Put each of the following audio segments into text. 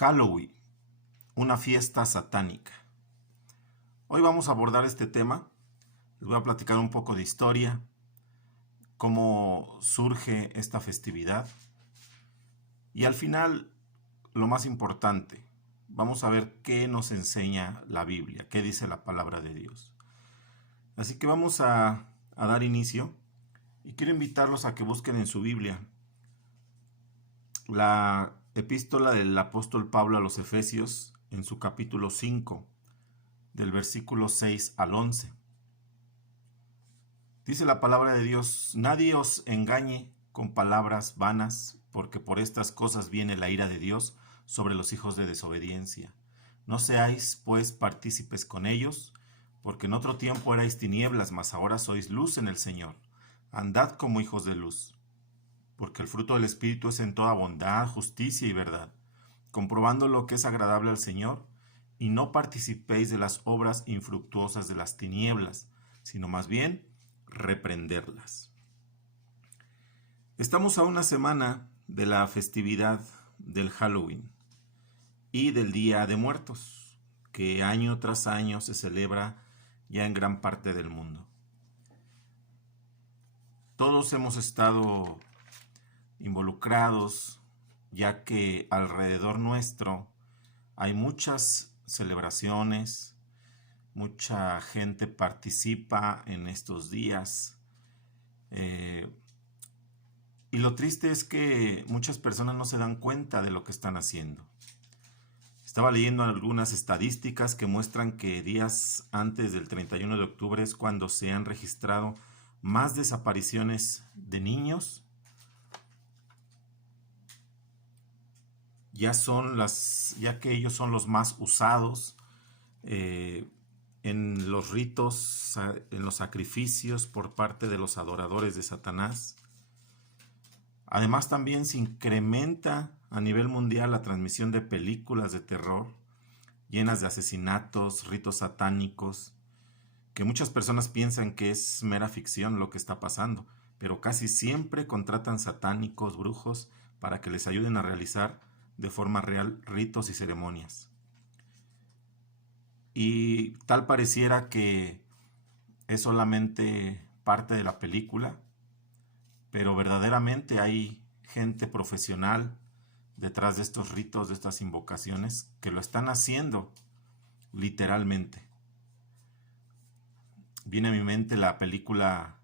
Halloween, una fiesta satánica. Hoy vamos a abordar este tema. Les voy a platicar un poco de historia, cómo surge esta festividad y al final, lo más importante, vamos a ver qué nos enseña la Biblia, qué dice la palabra de Dios. Así que vamos a dar inicio y quiero invitarlos a que busquen en su Biblia la epístola del apóstol Pablo a los Efesios en su capítulo 5, del versículo 6 al 11. Dice la palabra de Dios: nadie os engañe con palabras vanas, porque por estas cosas viene la ira de Dios sobre los hijos de desobediencia. No seáis, pues, partícipes con ellos, porque en otro tiempo erais tinieblas, mas ahora sois luz en el Señor. Andad como hijos de luz, porque el fruto del Espíritu es en toda bondad, justicia y verdad, comprobando lo que es agradable al Señor, y no participéis de las obras infructuosas de las tinieblas, sino más bien reprenderlas. Estamos a una semana de la festividad del Halloween y del Día de Muertos, que año tras año se celebra ya en gran parte del mundo. Todos hemos estado involucrados, ya que alrededor nuestro hay muchas celebraciones, mucha gente participa en estos días. Y lo triste es que muchas personas no se dan cuenta de lo que están haciendo. Estaba leyendo algunas estadísticas que muestran que días antes del 31 de octubre es cuando se han registrado más desapariciones de niños. Ya que ellos son los más usados en los ritos, en los sacrificios por parte de los adoradores de Satanás. Además, también se incrementa a nivel mundial la transmisión de películas de terror llenas de asesinatos, ritos satánicos, que muchas personas piensan que es mera ficción lo que está pasando, pero casi siempre contratan satánicos, brujos, para que les ayuden a realizar de forma real ritos y ceremonias. Y tal pareciera que es solamente parte de la película, pero verdaderamente hay gente profesional detrás de estos ritos, de estas invocaciones, que lo están haciendo literalmente. Viene a mi mente la película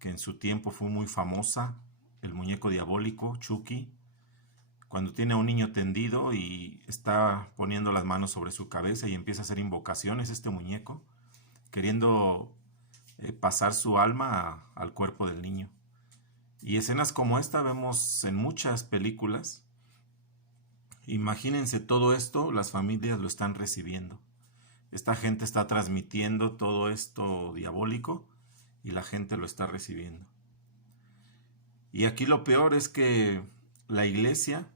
que en su tiempo fue muy famosa, El muñeco diabólico, Chucky, cuando tiene a un niño tendido y está poniendo las manos sobre su cabeza y empieza a hacer invocaciones este muñeco, queriendo pasar su alma al cuerpo del niño. Y escenas como esta vemos en muchas películas. Imagínense todo esto, las familias lo están recibiendo. Esta gente está transmitiendo todo esto diabólico y la gente lo está recibiendo. Y aquí lo peor es que la iglesia,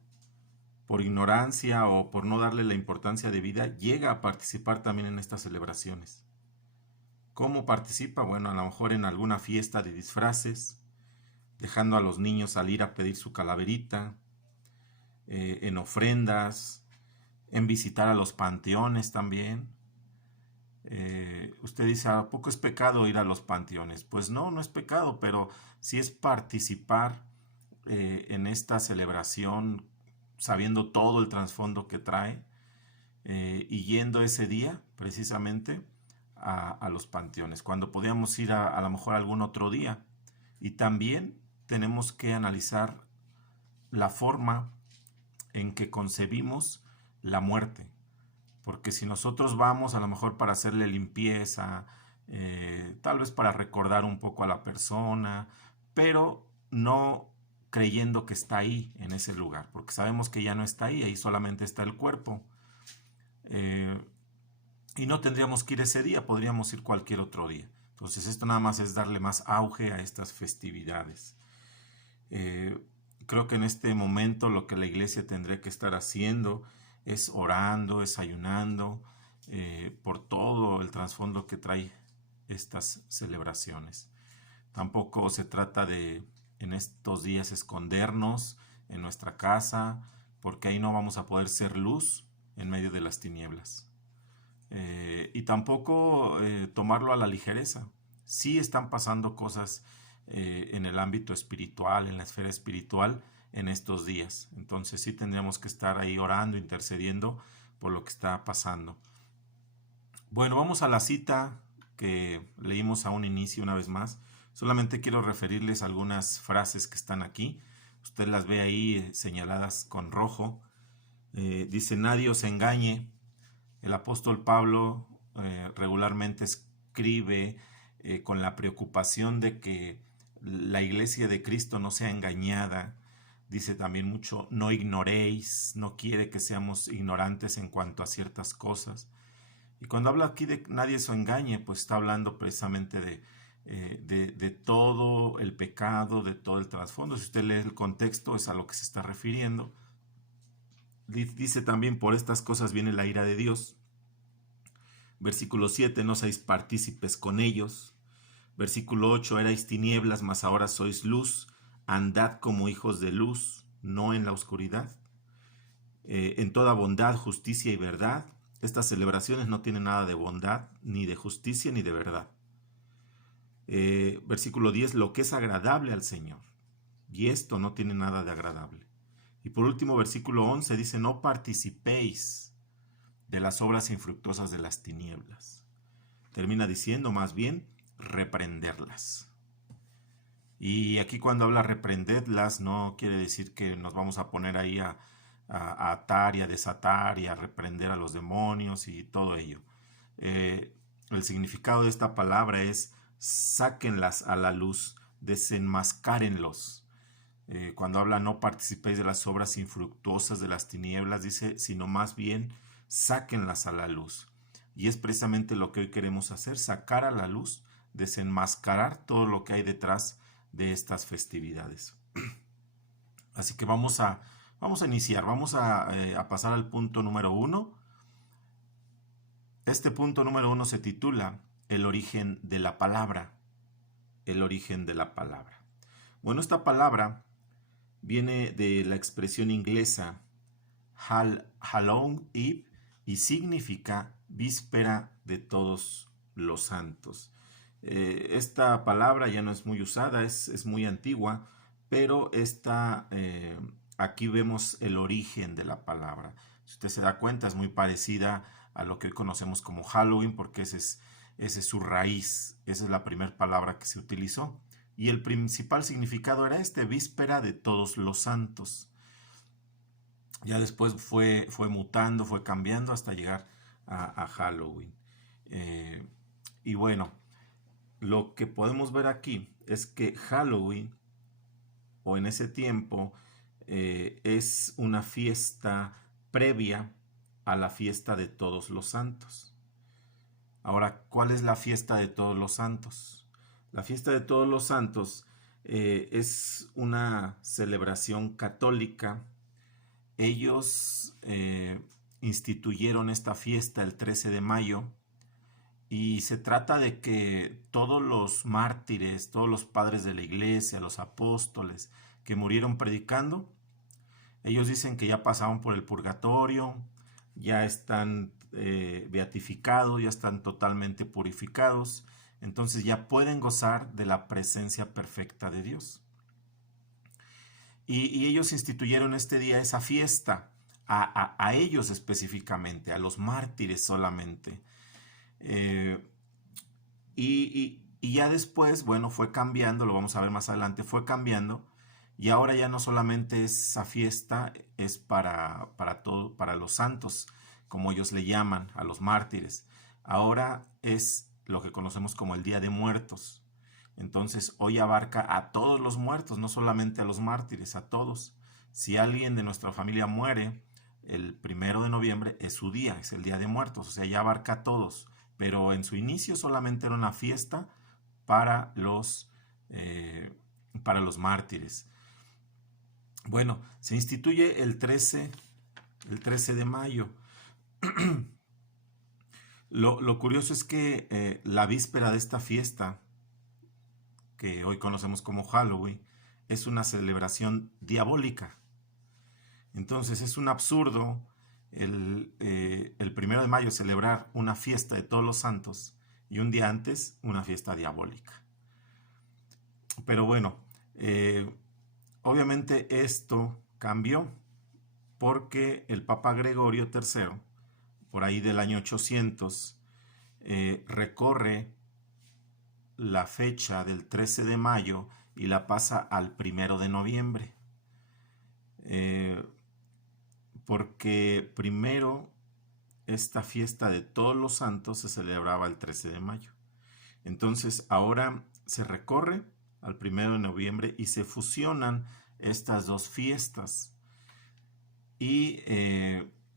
por ignorancia o por no darle la importancia debida, llega a participar también en estas celebraciones. ¿Cómo participa? Bueno, a lo mejor en alguna fiesta de disfraces, dejando a los niños salir a pedir su calaverita, en ofrendas, en visitar a los panteones también. Usted dice, ¿a poco es pecado ir a los panteones? Pues no, no es pecado, pero sí es participar en esta celebración, sabiendo todo el trasfondo que trae, y yendo ese día precisamente a los panteones, cuando podíamos ir a lo mejor algún otro día. Y también tenemos que analizar la forma en que concebimos la muerte, porque si nosotros vamos a lo mejor para hacerle limpieza, tal vez para recordar un poco a la persona, pero no creyendo que está ahí en ese lugar, porque sabemos que ya no está ahí solamente está el cuerpo, y no tendríamos que ir ese día, podríamos ir cualquier otro día. Entonces esto nada más es darle más auge a estas festividades. Creo que en este momento lo que la iglesia tendría que estar haciendo es orando, es ayunando por todo el trasfondo que trae estas celebraciones. Tampoco se trata de en estos días escondernos en nuestra casa porque ahí no vamos a poder ser luz en medio de las tinieblas. Y tampoco tomarlo a la ligereza. Sí están pasando cosas en el ámbito espiritual, en la esfera espiritual, en estos días. Entonces sí tendríamos que estar ahí orando, intercediendo por lo que está pasando. Bueno, vamos a la cita que leímos a un inicio una vez más. Solamente quiero referirles algunas frases que están aquí. Usted las ve ahí señaladas con rojo. Dice, nadie os engañe. El apóstol Pablo regularmente escribe con la preocupación de que la iglesia de Cristo no sea engañada. Dice también mucho, no ignoréis, no quiere que seamos ignorantes en cuanto a ciertas cosas. Y cuando habla aquí de nadie os engañe, pues está hablando precisamente de todo el pecado, de todo el trasfondo. Si usted lee el contexto, es a lo que se está refiriendo. Dice también, por estas cosas viene la ira de Dios. Versículo 7, no seáis partícipes con ellos. Versículo 8, erais tinieblas, mas ahora sois luz. Andad como hijos de luz, no en la oscuridad. En toda bondad, justicia y verdad. Estas celebraciones no tienen nada de bondad, ni de justicia, ni de verdad. Versículo 10, lo que es agradable al Señor. Y esto no tiene nada de agradable. Y por último, versículo 11 dice, no participéis de las obras infructuosas de las tinieblas. Termina diciendo más bien, reprenderlas. Y aquí cuando habla reprenderlas, no quiere decir que nos vamos a poner ahí a atar y a desatar y a reprender a los demonios y todo ello. El significado de esta palabra es sáquenlas a la luz, desenmascárenlos. Cuando habla no participéis de las obras infructuosas de las tinieblas, dice, sino más bien sáquenlas a la luz. Y es precisamente lo que hoy queremos hacer, sacar a la luz, desenmascarar todo lo que hay detrás de estas festividades. Así que vamos a iniciar, vamos a pasar al punto número 1. Este punto número 1 se titula El origen de la palabra. El origen de la palabra. Bueno, esta palabra viene de la expresión inglesa Hallow Eve y significa víspera de todos los santos. Esta palabra ya no es muy usada, es muy antigua, pero aquí vemos el origen de la palabra. Si usted se da cuenta, es muy parecida a lo que hoy conocemos como Halloween, porque esa es su raíz, esa es la primera palabra que se utilizó. Y el principal significado era víspera de todos los santos. Ya después fue mutando, fue cambiando hasta llegar a Halloween. Y bueno, lo que podemos ver aquí es que Halloween, o en ese tiempo, es una fiesta previa a la fiesta de todos los santos. Ahora, ¿cuál es la fiesta de todos los santos? La fiesta de todos los santos es una celebración católica. Ellos instituyeron esta fiesta el 13 de mayo y se trata de que todos los mártires, todos los padres de la iglesia, los apóstoles que murieron predicando, ellos dicen que ya pasaron por el purgatorio, ya están beatificados, ya están totalmente purificados, entonces ya pueden gozar de la presencia perfecta de Dios. Y ellos instituyeron este día, esa fiesta, a ellos específicamente, a los mártires solamente. Y ya después, bueno, fue cambiando, lo vamos a ver más adelante, fue cambiando. Y ahora ya no solamente esa fiesta es para los santos, como ellos le llaman, a los mártires. Ahora es lo que conocemos como el Día de Muertos. Entonces hoy abarca a todos los muertos, no solamente a los mártires, a todos. Si alguien de nuestra familia muere, el 1 de noviembre es su día, es el Día de Muertos, o sea, ya abarca a todos. Pero en su inicio solamente era una fiesta para los mártires. Bueno, se instituye el 13 de mayo. Lo curioso es que la víspera de esta fiesta, que hoy conocemos como Halloween, es una celebración diabólica. Entonces es un absurdo el 1 de mayo celebrar una fiesta de todos los santos y un día antes una fiesta diabólica. Pero bueno, obviamente esto cambió porque el Papa Gregorio III, por ahí del año 800, recorre la fecha del 13 de mayo y la pasa al 1 de noviembre. Porque primero esta fiesta de todos los santos se celebraba el 13 de mayo. Entonces ahora se recorre al 1 de noviembre y se fusionan estas dos fiestas y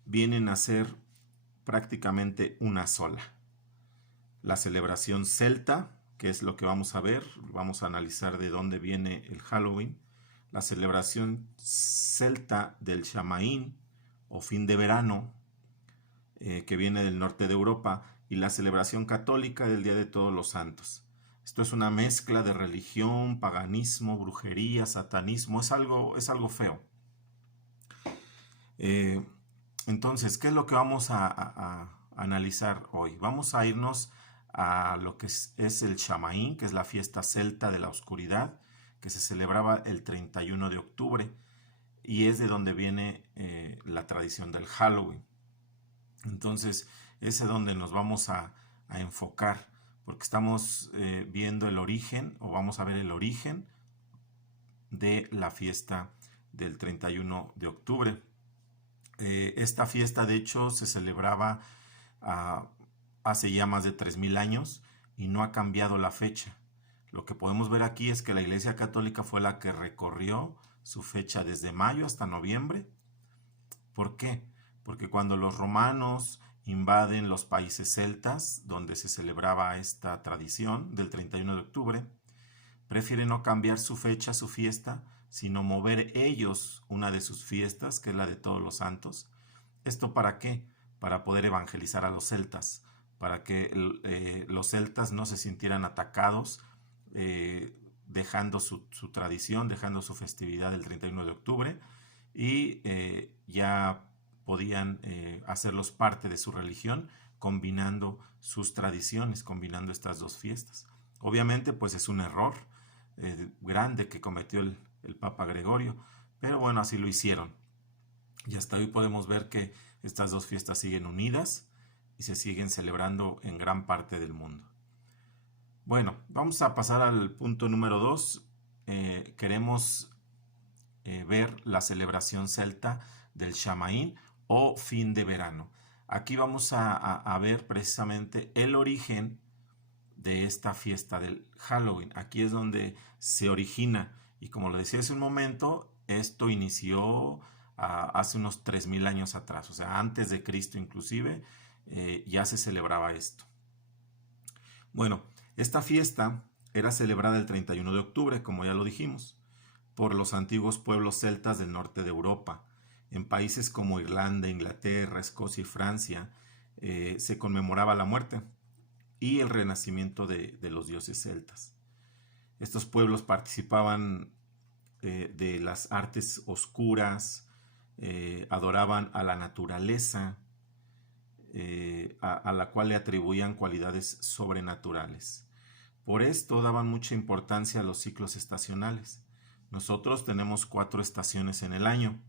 vienen a ser prácticamente una sola. La celebración celta, que es lo que vamos a ver, vamos a analizar de dónde viene el Halloween. La celebración celta del Samaín o fin de verano, que viene del norte de Europa, y la celebración católica del Día de Todos los Santos. Esto es una mezcla de religión, paganismo, brujería, satanismo, es algo feo. Entonces, ¿qué es lo que vamos a analizar hoy? Vamos a irnos a lo que es el Samaín, que es la fiesta celta de la oscuridad, que se celebraba el 31 de octubre y es de donde viene la tradición del Halloween. Entonces, es donde nos vamos a enfocar, porque estamos viendo el origen, o vamos a ver el origen de la fiesta del 31 de octubre. Esta fiesta, de hecho, se celebraba hace ya más de 3000 años y no ha cambiado la fecha. Lo que podemos ver aquí es que la Iglesia Católica fue la que recorrió su fecha desde mayo hasta noviembre. ¿Por qué? Porque cuando los romanos invaden los países celtas, donde se celebraba esta tradición del 31 de octubre, prefieren no cambiar su fecha, su fiesta, sino mover ellos una de sus fiestas, que es la de Todos los Santos. ¿Esto para qué? Para poder evangelizar a los celtas, para que los celtas no se sintieran atacados, dejando su tradición, dejando su festividad del 31 de octubre y ya podían hacerlos parte de su religión, combinando sus tradiciones, combinando estas dos fiestas. Obviamente, pues es un error grande que cometió el Papa Gregorio, pero bueno, así lo hicieron. Y hasta hoy podemos ver que estas dos fiestas siguen unidas y se siguen celebrando en gran parte del mundo. Bueno, vamos a pasar al punto número 2. Queremos ver la celebración celta del Samaín o fin de verano. Aquí vamos a ver precisamente el origen de esta fiesta del Halloween. Aquí es donde se origina. Y como lo decía hace un momento, esto inició hace unos 3000 años atrás. O sea, antes de Cristo inclusive, ya se celebraba esto. Bueno, esta fiesta era celebrada el 31 de octubre, como ya lo dijimos, por los antiguos pueblos celtas del norte de Europa. En países como Irlanda, Inglaterra, Escocia y Francia se conmemoraba la muerte y el renacimiento de los dioses celtas. Estos pueblos participaban de las artes oscuras, adoraban a la naturaleza, a la cual le atribuían cualidades sobrenaturales. Por esto daban mucha importancia a los ciclos estacionales. Nosotros tenemos 4 estaciones en el año,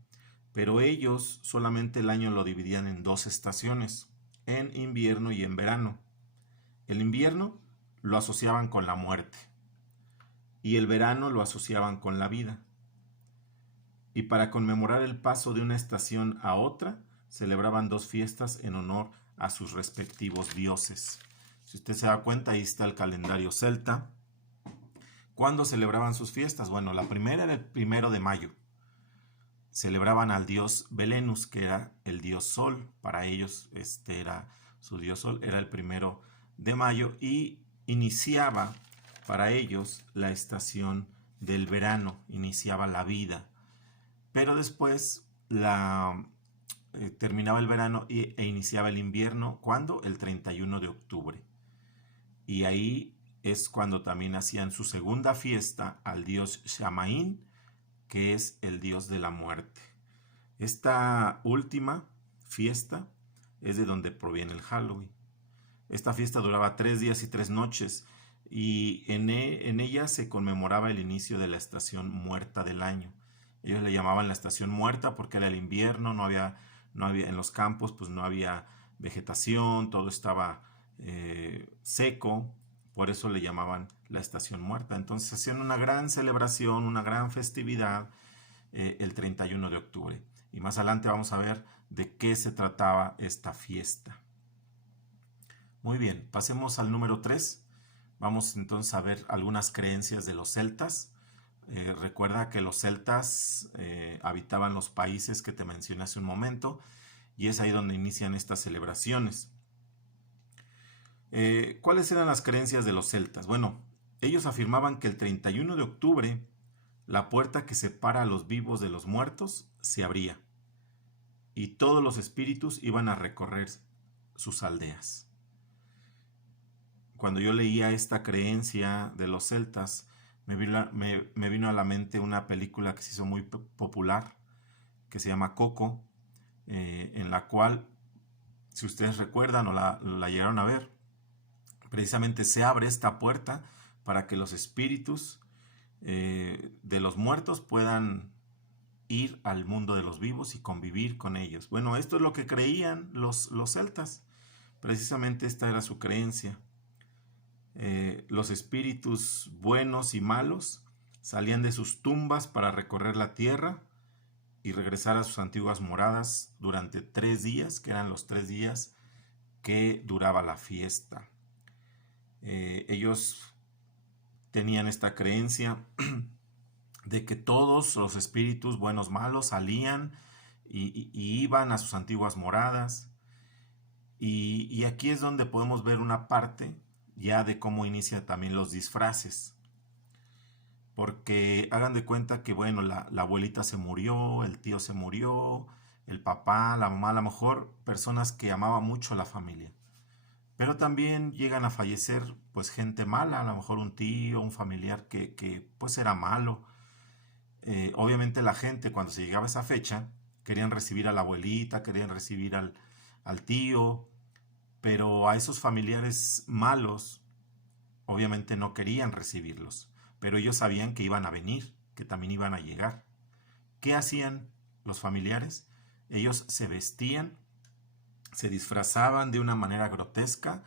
pero ellos solamente el año lo dividían en 2 estaciones, en invierno y en verano. El invierno lo asociaban con la muerte y el verano lo asociaban con la vida. Y para conmemorar el paso de una estación a otra, celebraban 2 fiestas en honor a sus respectivos dioses. Si usted se da cuenta, ahí está el calendario celta. ¿Cuándo celebraban sus fiestas? Bueno, la primera era el 1 de mayo. Celebraban al dios Belenus, que era el dios sol. Para ellos este era su dios sol, era el 1 de mayo y iniciaba para ellos la estación del verano, iniciaba la vida. Pero después terminaba el verano e iniciaba el invierno. ¿Cuándo? El 31 de octubre. Y ahí es cuando también hacían su segunda fiesta al dios Samaín, que es el dios de la muerte. Esta última fiesta es de donde proviene el Halloween. Esta fiesta duraba 3 días y 3 noches y en ella se conmemoraba el inicio de la estación muerta del año. Ellos le llamaban la estación muerta porque era el invierno, no había en los campos, pues no había vegetación, todo estaba seco, por eso le llamaban la estación muerta. Entonces hacían una gran celebración, una gran festividad el 31 de octubre. Y más adelante vamos a ver de qué se trataba esta fiesta. Muy bien, pasemos al número 3. Vamos entonces a ver algunas creencias de los celtas. Recuerda que los celtas habitaban los países que te mencioné hace un momento y es ahí donde inician estas celebraciones. ¿Cuáles eran las creencias de los celtas? Bueno, ellos afirmaban que el 31 de octubre la puerta que separa a los vivos de los muertos se abría y todos los espíritus iban a recorrer sus aldeas. Cuando yo leía esta creencia de los celtas, me vino a la mente una película que se hizo muy popular, que se llama Coco, en la cual, si ustedes recuerdan o la llegaron a ver, precisamente se abre esta puerta para que los espíritus de los muertos puedan ir al mundo de los vivos y convivir con ellos. Bueno, esto es lo que creían los celtas. Precisamente esta era su creencia. Los espíritus buenos y malos salían de sus tumbas para recorrer la tierra y regresar a sus antiguas moradas durante 3 días, que eran los 3 días que duraba la fiesta. Ellos tenían esta creencia de que todos los espíritus buenos malos salían y iban a sus antiguas moradas. Y aquí es donde podemos ver una parte ya de cómo inicia también los disfraces. Porque hagan de cuenta que, bueno, la abuelita se murió, el tío se murió, el papá, la mamá, a lo mejor personas que amaban mucho a la familia. Pero también llegan a fallecer pues gente mala, a lo mejor un tío, un familiar que pues era malo. Obviamente la gente cuando se llegaba a esa fecha querían recibir a la abuelita, querían recibir al tío, pero a esos familiares malos obviamente no querían recibirlos, pero ellos sabían que iban a venir, que también iban a llegar. ¿Qué hacían los familiares? Ellos se vestían, se disfrazaban de una manera grotesca,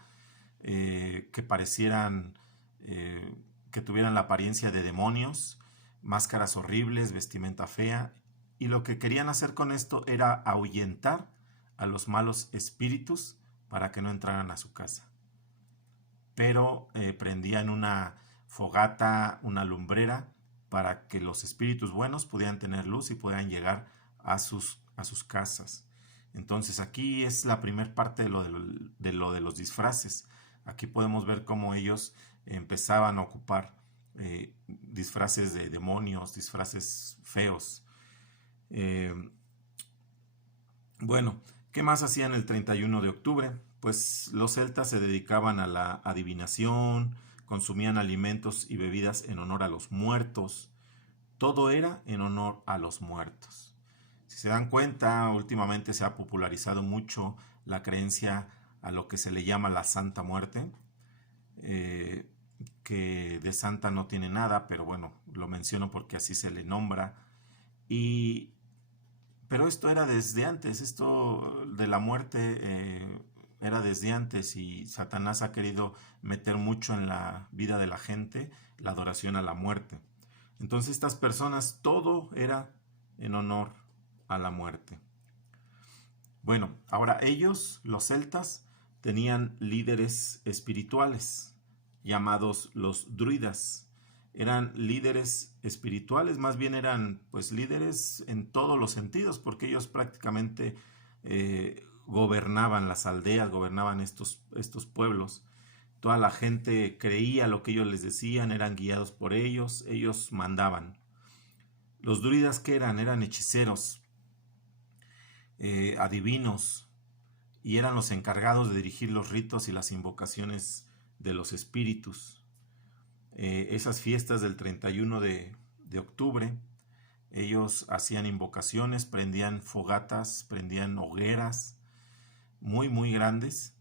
que parecieran, que tuvieran la apariencia de demonios, máscaras horribles, vestimenta fea, y lo que querían hacer con esto era ahuyentar a los malos espíritus para que no entraran a su casa. Pero prendían una fogata, una lumbrera, para que los espíritus buenos pudieran tener luz y pudieran llegar a sus casas. Entonces aquí es la primera parte de lo de los disfraces. Aquí podemos ver cómo ellos empezaban a ocupar disfraces de demonios, disfraces feos. Bueno, ¿qué más hacían el 31 de octubre? Pues los celtas se dedicaban a la adivinación, consumían alimentos y bebidas en honor a los muertos. Todo era en honor a los muertos. Si se dan cuenta, últimamente se ha popularizado mucho la creencia a lo que se le llama la Santa Muerte, que de santa no tiene nada, pero bueno, lo menciono porque así se le nombra. Pero esto era desde antes, esto de la muerte era desde antes y Satanás ha querido meter mucho en la vida de la gente la adoración a la muerte. Entonces estas personas, todo era en honor a la muerte. Bueno, ahora ellos, los celtas, tenían líderes espirituales llamados los druidas. Eran líderes espirituales, más bien eran pues líderes en todos los sentidos, porque ellos prácticamente gobernaban las aldeas, gobernaban estos pueblos. Toda la gente creía lo que ellos les decían, eran guiados por ellos mandaban. Los druidas, ¿qué eran? Eran hechiceros, adivinos, y eran los encargados de dirigir los ritos y las invocaciones de los espíritus. Esas fiestas del 31 de octubre Ellos hacían invocaciones, prendían fogatas, prendían hogueras muy, muy grandes,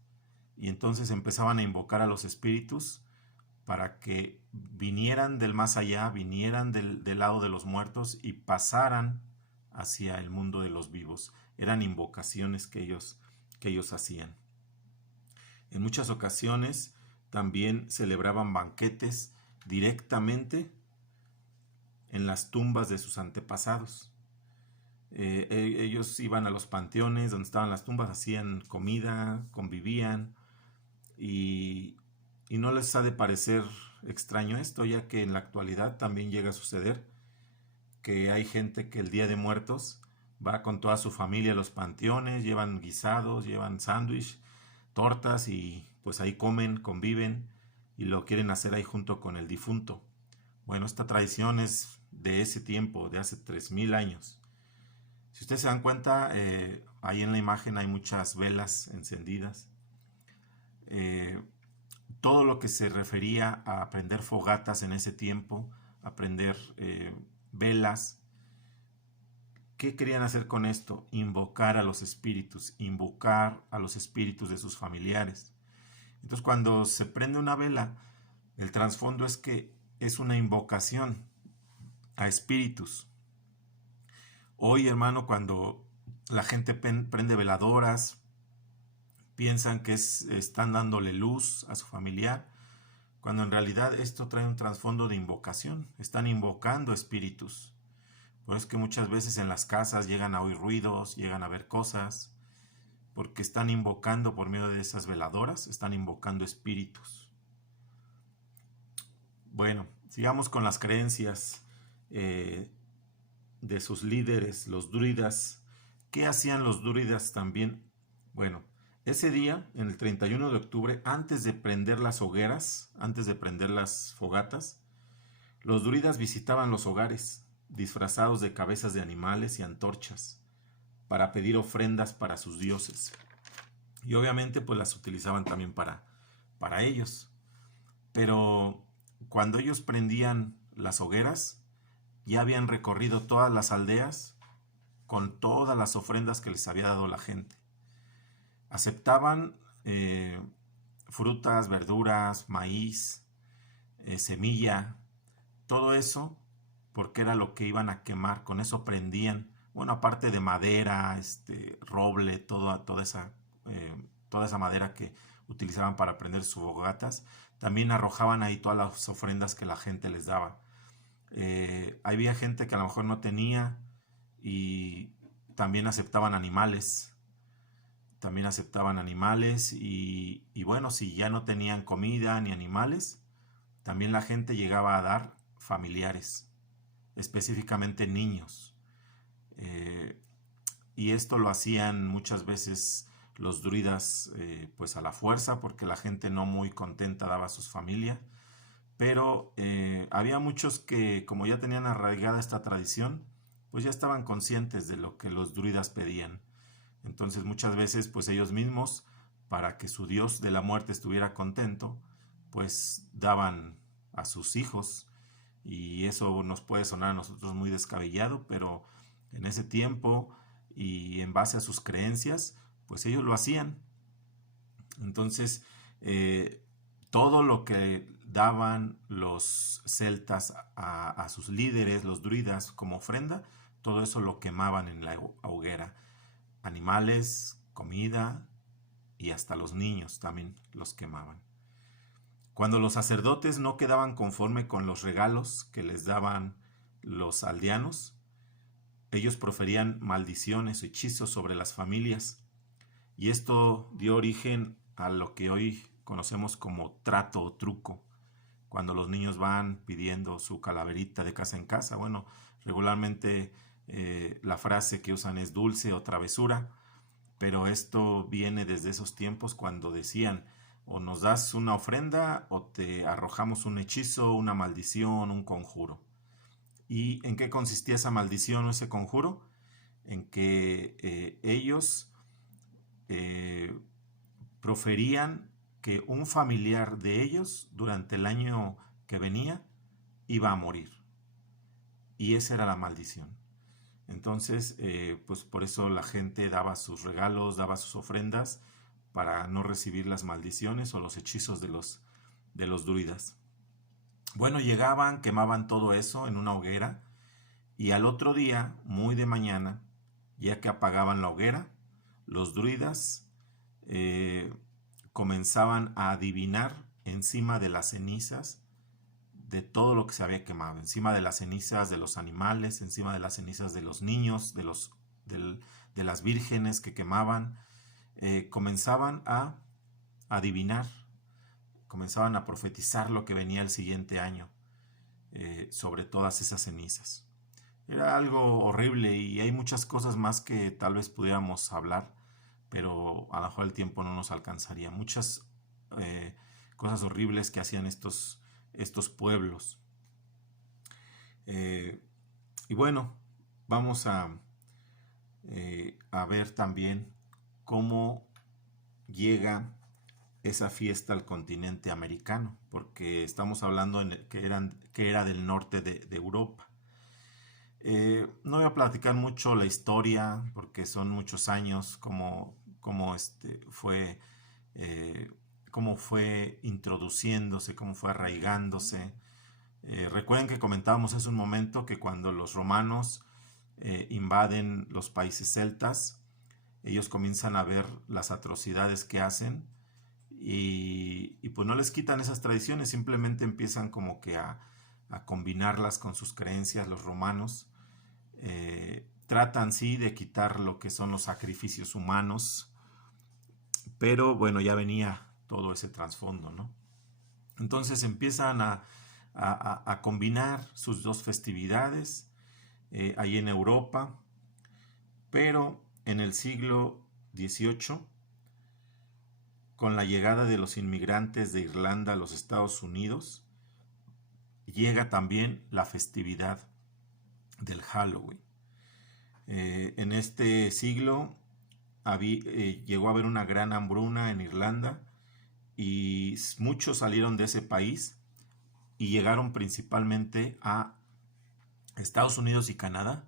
y entonces empezaban a invocar a los espíritus para que vinieran del más allá, vinieran del lado de los muertos y pasaran hacia el mundo de los vivos. Eran invocaciones que ellos hacían. En muchas ocasiones también celebraban banquetes directamente en las tumbas de sus antepasados. Ellos iban a los panteones donde estaban las tumbas, hacían comida, convivían, y, y no les ha de parecer extraño esto, ya que en la actualidad también llega a suceder que hay gente que el Día de Muertos va con toda su familia a los panteones, llevan guisados, llevan sándwich, tortas, y pues ahí comen, conviven y lo quieren hacer ahí junto con el difunto. Bueno, esta tradición es de ese tiempo, de hace 3000 años. Si ustedes se dan cuenta, ahí en la imagen hay muchas velas encendidas. Todo lo que se refería a prender fogatas en ese tiempo, a prender velas. ¿Qué querían hacer con esto? Invocar a los espíritus de sus familiares. Entonces, cuando se prende una vela, el trasfondo es que es una invocación a espíritus. Hoy, hermano, cuando la gente prende veladoras, piensan que están dándole luz a su familiar, cuando en realidad esto trae un trasfondo de invocación. Están invocando espíritus. Por eso es que muchas veces en las casas llegan a oír ruidos, llegan a ver cosas, porque están invocando por medio de esas veladoras, están invocando espíritus. Bueno, sigamos con las creencias de sus líderes, los druidas. ¿Qué hacían los druidas también? Bueno, ese día, en el 31 de octubre, antes de prender las hogueras, antes de prender las fogatas, los druidas visitaban los hogares, disfrazados de cabezas de animales y antorchas, para pedir ofrendas para sus dioses. Y obviamente pues las utilizaban también para ellos. Pero cuando ellos prendían las hogueras, ya habían recorrido todas las aldeas con todas las ofrendas que les había dado la gente. Aceptaban frutas, verduras, maíz, semilla, todo eso, porque era lo que iban a quemar. Con eso prendían, bueno, aparte de madera, roble, toda esa madera que utilizaban para prender sus fogatas, también arrojaban ahí todas las ofrendas que la gente les daba. Había gente que a lo mejor no tenía, y también aceptaban animales. Y bueno, si ya no tenían comida ni animales, también la gente llegaba a dar familiares, específicamente niños. Y esto lo hacían muchas veces los druidas pues a la fuerza, porque la gente no muy contenta daba a sus familias. Pero había muchos que, como ya tenían arraigada esta tradición, pues ya estaban conscientes de lo que los druidas pedían. Entonces muchas veces pues ellos mismos, para que su dios de la muerte estuviera contento, pues daban a sus hijos. Y eso nos puede sonar a nosotros muy descabellado, pero en ese tiempo y en base a sus creencias, pues ellos lo hacían. Entonces todo lo que daban los celtas a sus líderes, los druidas, como ofrenda, todo eso lo quemaban en la hoguera. Animales, comida, y hasta los niños también los quemaban. Cuando los sacerdotes no quedaban conforme con los regalos que les daban los aldeanos, ellos proferían maldiciones o hechizos sobre las familias, y esto dio origen a lo que hoy conocemos como trato o truco. Cuando los niños van pidiendo su calaverita de casa en casa, bueno, regularmente la frase que usan es dulce o travesura, pero esto viene desde esos tiempos cuando decían: o nos das una ofrenda o te arrojamos un hechizo, una maldición, un conjuro. ¿Y en qué consistía esa maldición o ese conjuro? En que ellos proferían que un familiar de ellos durante el año que venía iba a morir. Y esa era la maldición. Entonces, pues por eso la gente daba sus regalos, daba sus ofrendas para no recibir las maldiciones o los hechizos de los druidas. Bueno, llegaban, quemaban todo eso en una hoguera y al otro día, muy de mañana, ya que apagaban la hoguera, los druidas eh, comenzaban a adivinar encima de las cenizas de todo lo que se había quemado, encima de las cenizas de los animales, encima de las cenizas de los niños, de las vírgenes que quemaban, comenzaban a adivinar, comenzaban a profetizar lo que venía el siguiente año sobre todas esas cenizas. Era algo horrible y hay muchas cosas más que tal vez pudiéramos hablar, pero a lo mejor el tiempo no nos alcanzaría. Muchas cosas horribles que hacían estos pueblos. Y bueno, vamos a ver también cómo llega esa fiesta al continente americano, porque estamos hablando que era del norte de Europa. No voy a platicar mucho la historia, porque son muchos años, eh, cómo fue introduciéndose, cómo fue arraigándose. Recuerden que comentábamos hace un momento que cuando los romanos invaden los países celtas, ellos comienzan a ver las atrocidades que hacen y pues no les quitan esas tradiciones, simplemente empiezan como que a combinarlas con sus creencias los romanos. Tratan sí de quitar lo que son los sacrificios humanos, pero bueno, ya venía todo ese trasfondo, ¿no? Entonces empiezan a combinar sus dos festividades ahí en Europa, pero en el siglo XVIII, con la llegada de los inmigrantes de Irlanda a los Estados Unidos, llega también la festividad del Halloween. En este siglo llegó a haber una gran hambruna en Irlanda y muchos salieron de ese país y llegaron principalmente a Estados Unidos y Canadá.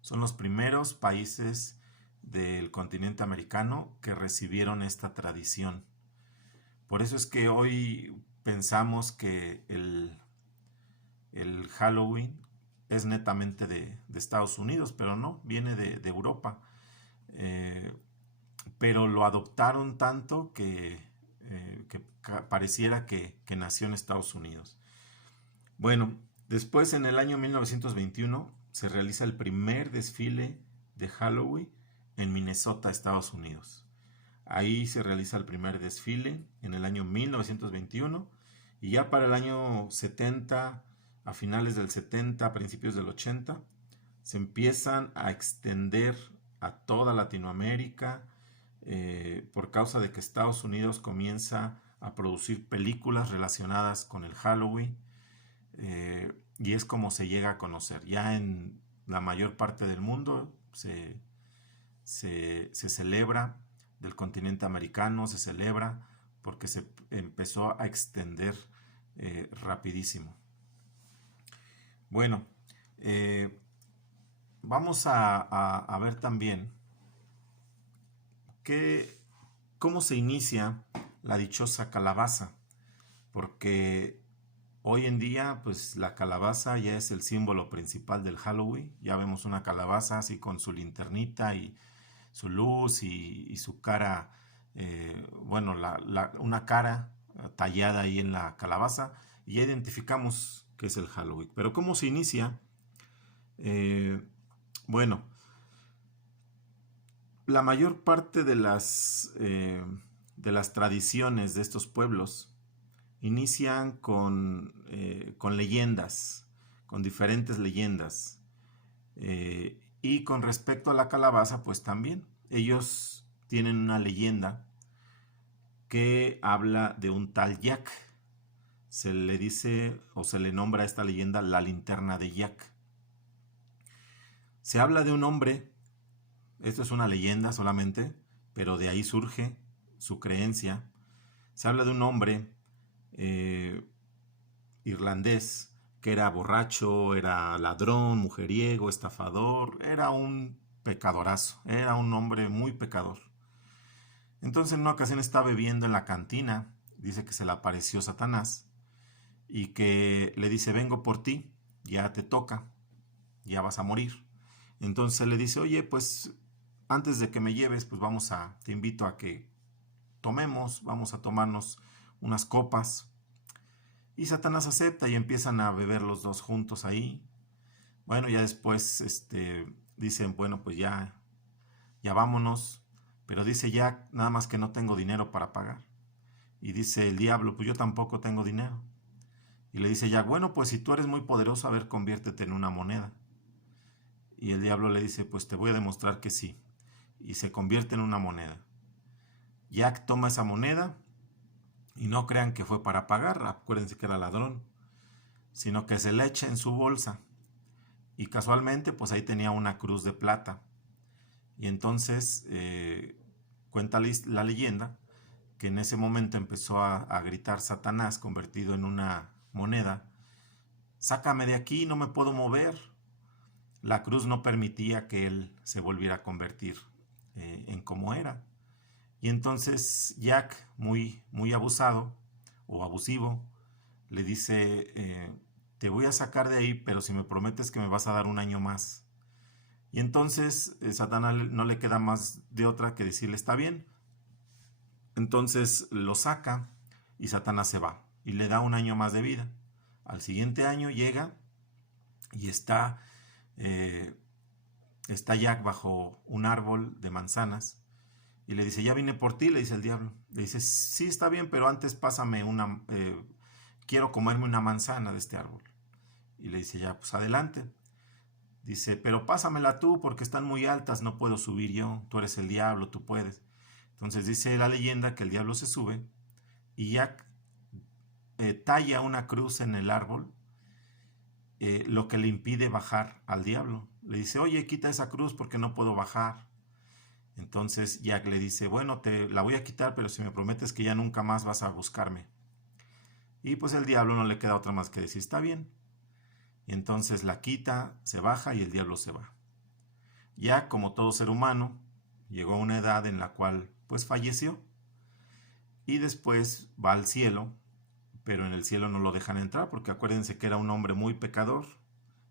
Son los primeros países del continente americano que recibieron esta tradición. Por eso es que hoy pensamos que el Halloween es netamente de Estados Unidos, pero no, viene de Europa. Pero lo adoptaron tanto que pareciera que nació en Estados Unidos. Bueno, después en el año 1921 se realiza el primer desfile de Halloween en Minnesota, Estados Unidos. Ahí se realiza el primer desfile en el año 1921 y ya para el año 70, a finales del 70, a principios del 80, se empiezan a extender a toda Latinoamérica por causa de que Estados Unidos comienza a producir películas relacionadas con el Halloween y es como se llega a conocer. Ya en la mayor parte del mundo se celebra, del continente americano se celebra porque se empezó a extender rapidísimo. Bueno, vamos a ver también cómo se inicia la dichosa calabaza, porque hoy en día pues la calabaza ya es el símbolo principal del Halloween. Ya vemos una calabaza así con su linternita y su luz y su cara, bueno, una cara tallada ahí en la calabaza y ya identificamos que es el Halloween. Pero ¿cómo se inicia? Bueno, la mayor parte de las tradiciones de estos pueblos inician con leyendas, con diferentes leyendas. Y con respecto a la calabaza, pues también ellos tienen una leyenda que habla de un tal Jack. Se le dice o se le nombra a esta leyenda la linterna de Jack. Se habla de un hombre, esto es una leyenda solamente, pero de ahí surge su creencia. Se habla de un hombre irlandés que era borracho, era ladrón, mujeriego, estafador, era un pecadorazo, era un hombre muy pecador. Entonces en una ocasión estaba bebiendo en la cantina, dice que se le apareció Satanás y que le dice, vengo por ti, ya te toca, ya vas a morir. Entonces le dice, oye, pues antes de que me lleves, pues te invito a que tomemos, vamos a tomarnos unas copas. Y Satanás acepta y empiezan a beber los dos juntos ahí. Bueno, ya después dicen, bueno, pues ya vámonos. Pero dice Jack, nada más que no tengo dinero para pagar. Y dice el diablo, pues yo tampoco tengo dinero. Y le dice Jack, bueno, pues si tú eres muy poderoso, a ver, conviértete en una moneda. Y el diablo le dice, pues te voy a demostrar que sí. Y se convierte en una moneda. Jack toma esa moneda y no crean que fue para pagar, acuérdense que era ladrón, sino que se la echa en su bolsa. Y casualmente, pues ahí tenía una cruz de plata. Y entonces cuenta la leyenda que en ese momento empezó a gritar Satanás, convertido en una moneda, sácame de aquí, no me puedo mover. La cruz no permitía que él se volviera a convertir en como era. Y entonces Jack, muy abusado o abusivo, le dice, te voy a sacar de ahí, pero si me prometes que me vas a dar un año más. Y entonces Satanás no le queda más de otra que decirle, está bien. Entonces lo saca y Satanás se va y le da un año más de vida. Al siguiente año llega y está Jack bajo un árbol de manzanas y le dice, ya vine por ti, le dice el diablo. Le dice, sí, está bien, pero antes pásame quiero comerme una manzana de este árbol. Y le dice, ya, pues adelante. Dice, pero pásamela tú porque están muy altas, no puedo subir yo, tú eres el diablo, tú puedes. Entonces dice la leyenda que el diablo se sube y Jack talla una cruz en el árbol, lo que le impide bajar al diablo. Le dice, oye, quita esa cruz porque no puedo bajar. Entonces Jack le dice, bueno, te la voy a quitar, pero si me prometes que ya nunca más vas a buscarme. Y pues el diablo no le queda otra más que decir, está bien. Y entonces la quita, se baja y el diablo se va. Ya como todo ser humano, llegó a una edad en la cual pues falleció. Y después va al cielo, pero en el cielo no lo dejan entrar porque acuérdense que era un hombre muy pecador.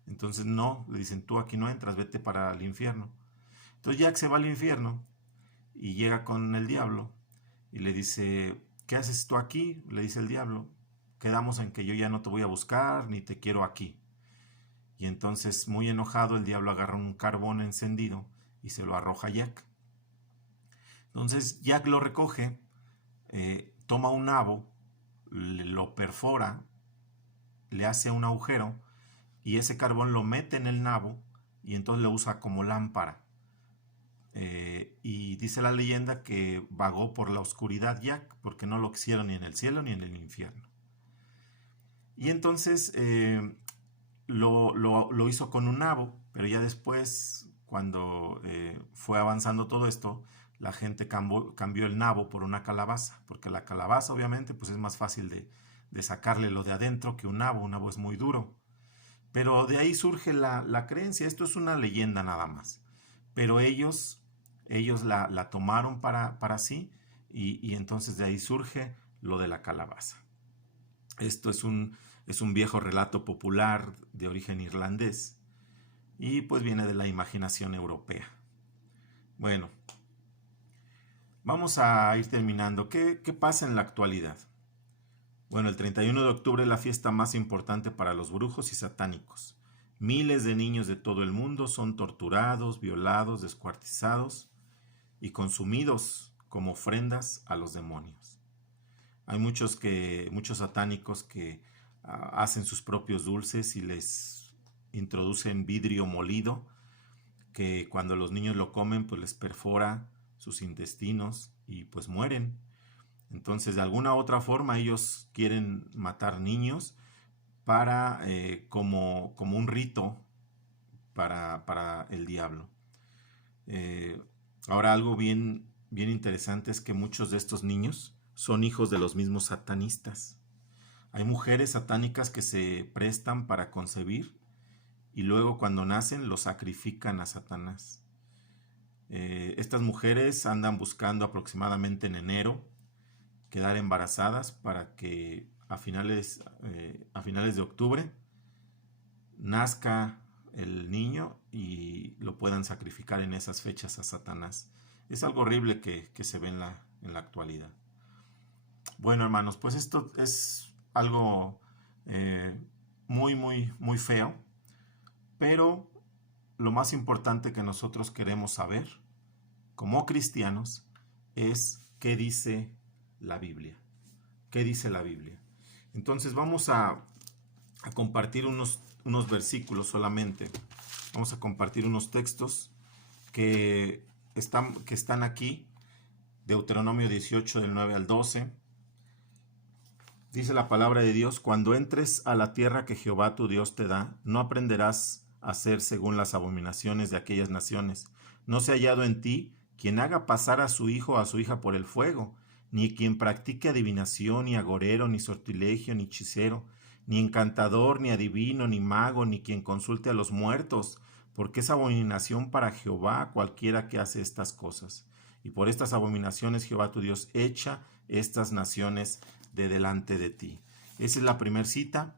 Entonces no, le dicen, tú aquí no entras, vete para el infierno. Entonces Jack se va al infierno y llega con el diablo y le dice, ¿qué haces tú aquí? Le dice el diablo, quedamos en que yo ya no te voy a buscar ni te quiero aquí. Y entonces, muy enojado, el diablo agarra un carbón encendido y se lo arroja a Jack. Entonces Jack lo recoge, toma un nabo, lo perfora, le hace un agujero y ese carbón lo mete en el nabo y entonces lo usa como lámpara. Y dice la leyenda que vagó por la oscuridad Jack porque no lo quisieron ni en el cielo ni en el infierno. Y entonces lo hizo con un nabo, pero ya después, cuando fue avanzando todo esto, la gente cambió el nabo por una calabaza, porque la calabaza obviamente pues es más fácil de sacarle lo de adentro que un nabo es muy duro. Pero de ahí surge la creencia, esto es una leyenda nada más, pero ellos la tomaron para sí y entonces de ahí surge lo de la calabaza. Esto es un viejo relato popular de origen irlandés y pues viene de la imaginación europea. Bueno, vamos a ir terminando. ¿Qué pasa en la actualidad? Bueno, el 31 de octubre es la fiesta más importante para los brujos y satánicos. Miles de niños de todo el mundo son torturados, violados, descuartizados y consumidos como ofrendas a los demonios. Hay muchos satánicos que hacen sus propios dulces y les introducen vidrio molido que cuando los niños lo comen pues les perfora sus intestinos y pues mueren. Entonces de alguna otra forma ellos quieren matar niños para como un rito para el diablo. Ahora algo bien interesante es que muchos de estos niños son hijos de los mismos satanistas. Hay mujeres satánicas que se prestan para concebir y luego cuando nacen lo sacrifican a Satanás. Estas mujeres andan buscando aproximadamente en enero quedar embarazadas para que a finales de octubre nazca el niño y lo puedan sacrificar en esas fechas a Satanás. Es algo horrible que se ve en la actualidad. Bueno, hermanos, pues esto es algo muy, muy, muy feo, pero lo más importante que nosotros queremos saber como cristianos es qué dice la Biblia. ¿Qué dice la Biblia? Entonces vamos a compartir unos versículos solamente. Vamos a compartir unos textos que están aquí. Deuteronomio 18 del 9 al 12. Dice la palabra de Dios: cuando entres a la tierra que Jehová tu Dios te da, no aprenderás a hacer según las abominaciones de aquellas naciones. No se ha hallado en ti quien haga pasar a su hijo o a su hija por el fuego, ni quien practique adivinación, ni agorero, ni sortilegio, ni hechicero, ni encantador, ni adivino, ni mago, ni quien consulte a los muertos, porque es abominación para Jehová cualquiera que hace estas cosas. Y por estas abominaciones Jehová tu Dios echa estas naciones de delante de ti. Esa es la primera cita.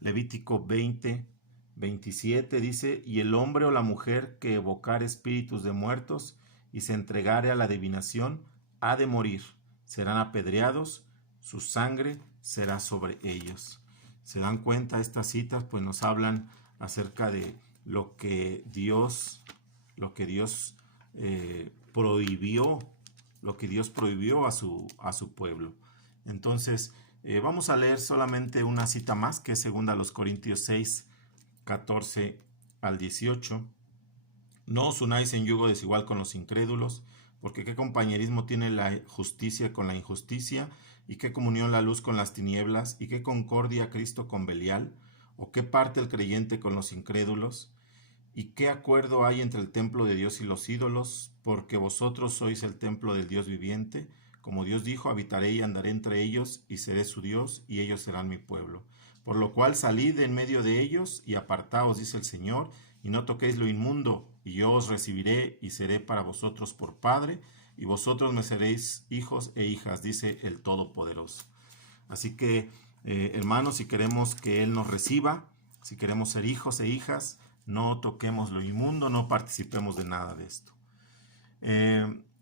Levítico 20, 27 dice: y el hombre o la mujer que evocar espíritus de muertos y se entregare a la adivinación ha de morir, serán apedreados, su sangre será sobre ellos. ¿Se dan cuenta? Estas citas pues nos hablan acerca de lo que Dios prohibió, a su pueblo. Entonces, vamos a leer solamente una cita más, que es 2 Corintios 6, 14 al 18. No os unáis en yugo desigual con los incrédulos, porque qué compañerismo tiene la justicia con la injusticia, y qué comunión la luz con las tinieblas, y qué concordia Cristo con Belial, o qué parte el creyente con los incrédulos, y qué acuerdo hay entre el templo de Dios y los ídolos, porque vosotros sois el templo del Dios viviente. Como Dios dijo: habitaré y andaré entre ellos, y seré su Dios, y ellos serán mi pueblo. Por lo cual salid en medio de ellos, y apartaos, dice el Señor, y no toquéis lo inmundo, y yo os recibiré, y seré para vosotros por Padre, y vosotros me seréis hijos e hijas, dice el Todopoderoso. Así que, hermanos, si queremos que Él nos reciba, si queremos ser hijos e hijas, no toquemos lo inmundo, no participemos de nada de esto.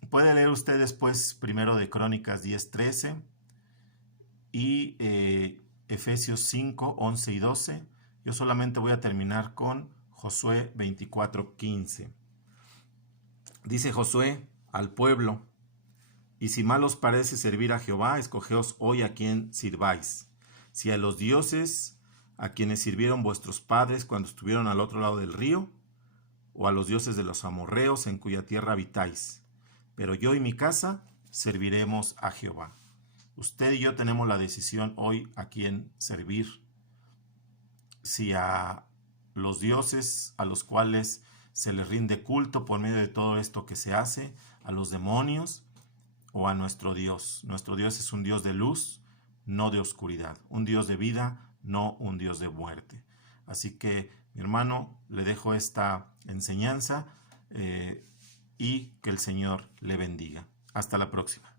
Puede leer usted después primero de Crónicas 10:13 y Efesios 5, 11 y 12. Yo solamente voy a terminar con Josué 24:15. Dice Josué al pueblo: y si mal os parece servir a Jehová, escogeos hoy a quien sirváis, si a los dioses a quienes sirvieron vuestros padres cuando estuvieron al otro lado del río, o a los dioses de los amorreos en cuya tierra habitáis. Pero yo y mi casa serviremos a Jehová. Usted y yo tenemos la decisión hoy a quién servir. Si a los dioses a los cuales se les rinde culto por medio de todo esto que se hace, a los demonios, o a nuestro Dios. Nuestro Dios es un Dios de luz, no de oscuridad. Un Dios de vida, no un Dios de muerte. Así que, mi hermano, le dejo esta enseñanza y que el Señor le bendiga. Hasta la próxima.